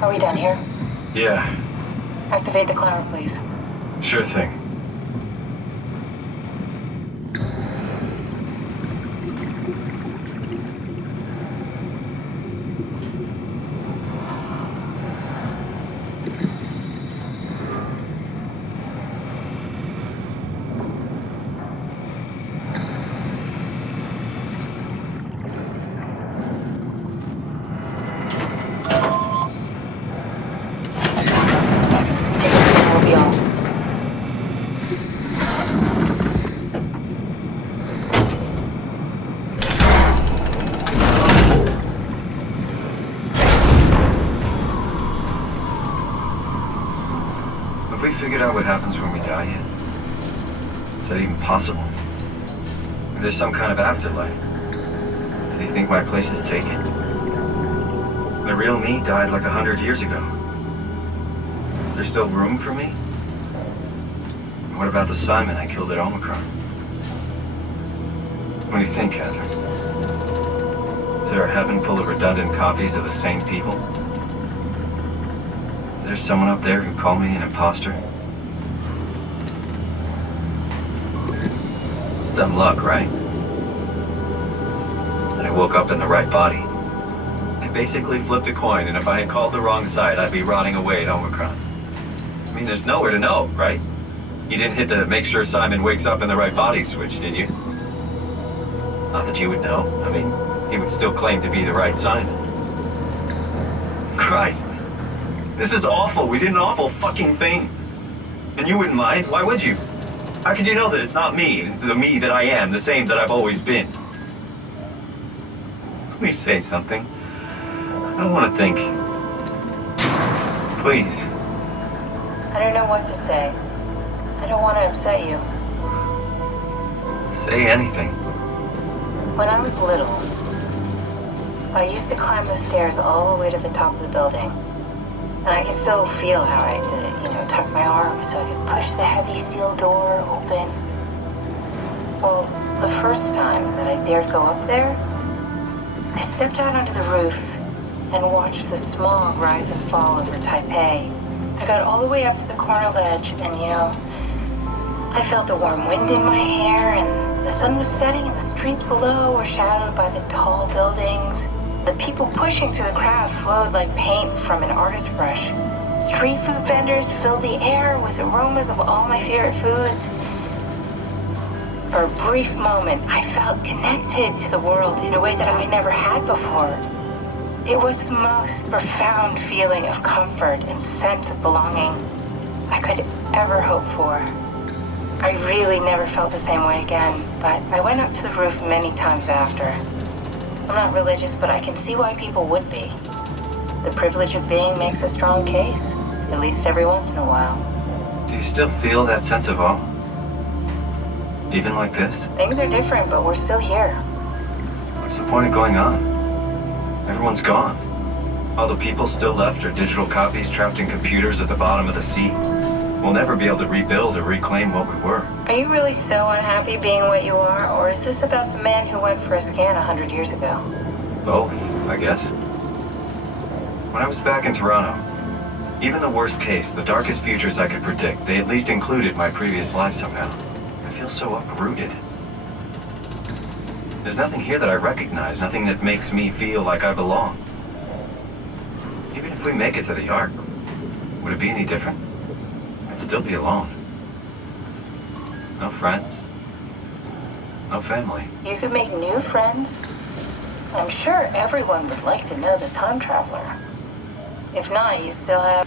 Are we done here? Yeah. Activate the climber, please. Sure thing. Take a seat and we'll be off. Have we figured out what happens when we die yet? Is that even possible? Is there some kind of afterlife? Do they think my place is taken? The real me died like 100 years ago. Is there still room for me? And what about the Simon I killed at Omicron? What do you think, Catherine? Is there a heaven full of redundant copies of the same people? Is there someone up there who called me an imposter? It's dumb luck, right? And I woke up in the right body. I basically flipped a coin, and if I had called the wrong side, I'd be rotting away at Omicron. I mean, there's nowhere to know, right? You didn't hit the make sure Simon wakes up in the right body switch, did you? Not that you would know. I mean, he would still claim to be the right Simon. Christ. This is awful. We did an awful fucking thing. And you wouldn't mind? Why would you? How could you know that it's not me, the me that I am, the same that I've always been? Please say something. I don't want to think. Please. I don't know what to say. I don't want to upset you. Say anything. When I was little, I used to climb the stairs all the way to the top of the building. And I can still feel how I had to, tuck my arm so I could push the heavy steel door open. Well, the first time that I dared go up there, I stepped out onto the roof and watched the smog rise and fall over Taipei. I got all the way up to the corner ledge and, I felt the warm wind in my hair and the sun was setting and the streets below were shadowed by the tall buildings. The people pushing through the crowd flowed like paint from an artist's brush. Street food vendors filled the air with aromas of all my favorite foods. For a brief moment, I felt connected to the world in a way that I never had before. It was the most profound feeling of comfort and sense of belonging I could ever hope for. I really never felt the same way again, but I went up to the roof many times after. I'm not religious, but I can see why people would be. The privilege of being makes a strong case, at least every once in a while. Do you still feel that sense of awe? Even like this? Things are different, but we're still here. What's the point of going on? Everyone's gone. All the people still left are digital copies trapped in computers at the bottom of the sea. We'll never be able to rebuild or reclaim what we were. Are you really so unhappy being what you are, or is this about the man who went for a scan 100 years ago? Both, I guess. When I was back in Toronto, even the worst case, the darkest futures I could predict, they at least included my previous life somehow. I feel so uprooted. There's nothing here that I recognize, nothing that makes me feel like I belong. Even if we make it to the Ark, would it be any different? I'd still be alone. No friends. No family. You could make new friends. I'm sure everyone would like to know the time traveler. If not, you still have...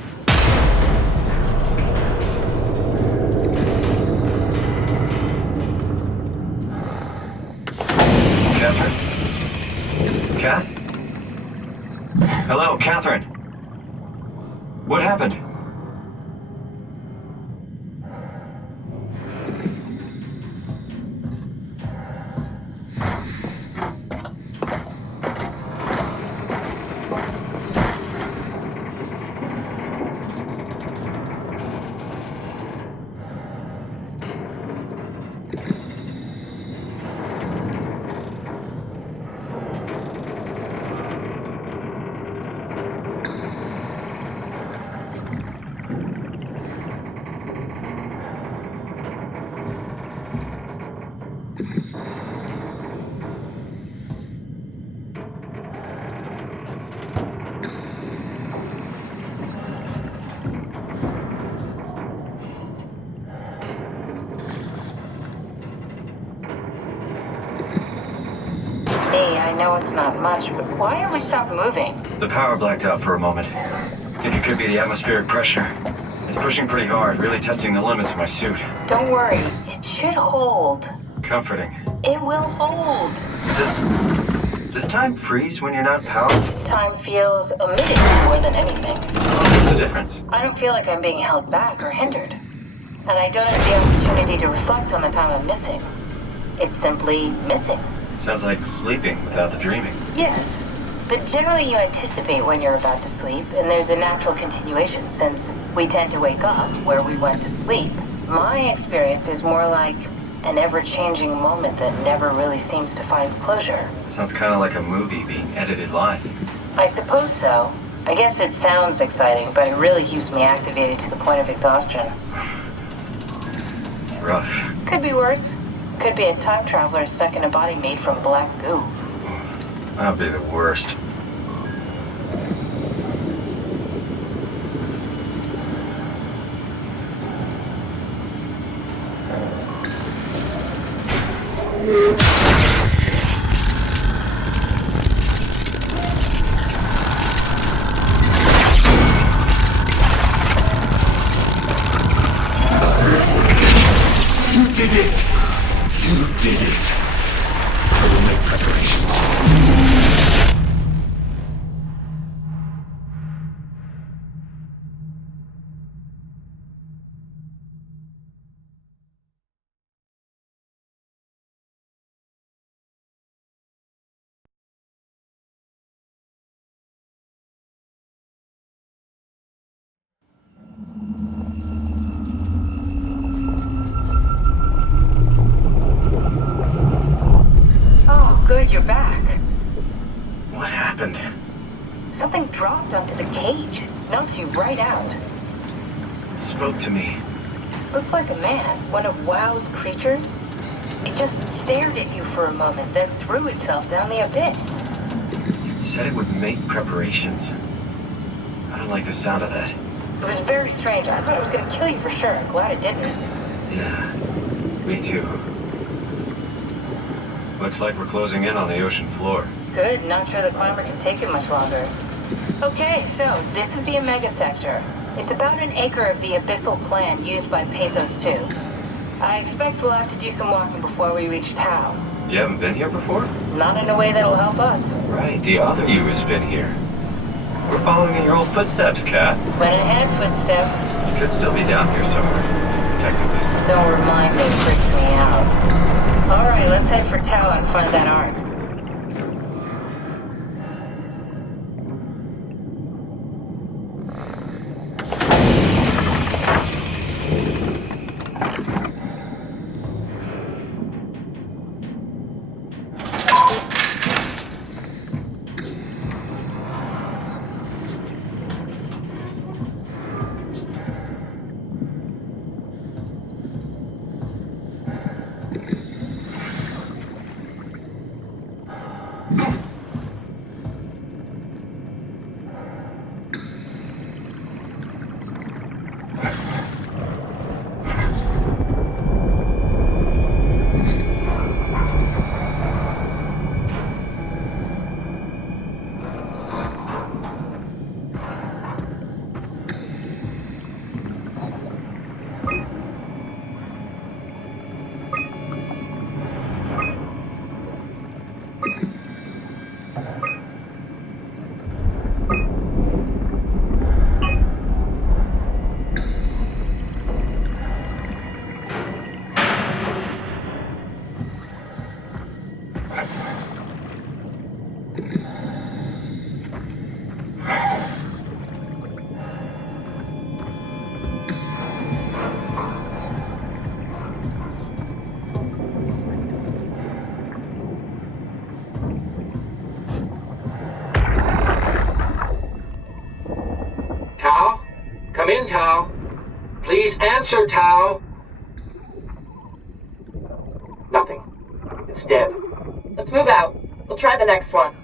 Catherine? Kath? Hello, Catherine. What happened? I know it's not much, but why have we stopped moving? The power blacked out for a moment. Think it could be the atmospheric pressure. It's pushing pretty hard, really testing the limits of my suit. Don't worry, it should hold. Comforting. It will hold. Does time freeze when you're not powered? Time feels omitted more than anything. What's the difference? I don't feel like I'm being held back or hindered. And I don't have the opportunity to reflect on the time I'm missing. It's simply missing. Sounds like sleeping without the dreaming. Yes, but generally you anticipate when you're about to sleep, and there's a natural continuation since we tend to wake up where we went to sleep. My experience is more like an ever-changing moment that never really seems to find closure. Sounds kind of like a movie being edited live. I suppose so. I guess it sounds exciting, but it really keeps me activated to the point of exhaustion. It's rough. Could be worse. Could be a time traveler stuck in a body made from black goo. That'd be the worst. You did it! You did it! I will make preparations. Oh, good, you're back. What happened? Something dropped onto the cage. Knocks you right out. It spoke to me. Looked like a man, one of WoW's creatures. It just stared at you for a moment, then threw itself down the abyss. It said it would make preparations. I don't like the sound of that. It was very strange. I thought it was going to kill you for sure. I'm glad it didn't. Yeah, me too. Looks like we're closing in on the ocean floor. Good, not sure the climber can take it much longer. Okay, so this is the Omega Sector. It's about an acre of the abyssal plan used by Pathos 2. I expect we'll have to do some walking before we reach Tau. You haven't been here before? Not in a way that'll help us. Right, the other you has been here. We're following in your old footsteps, Kat. Went ahead, footsteps. You could still be down here somewhere, technically. Don't remind me, it freaks me out. Alright, let's head for Tau and find that ark. Tau? Come in, Tau. Please answer, Tau. Nothing. It's dead. Let's move out. We'll try the next one.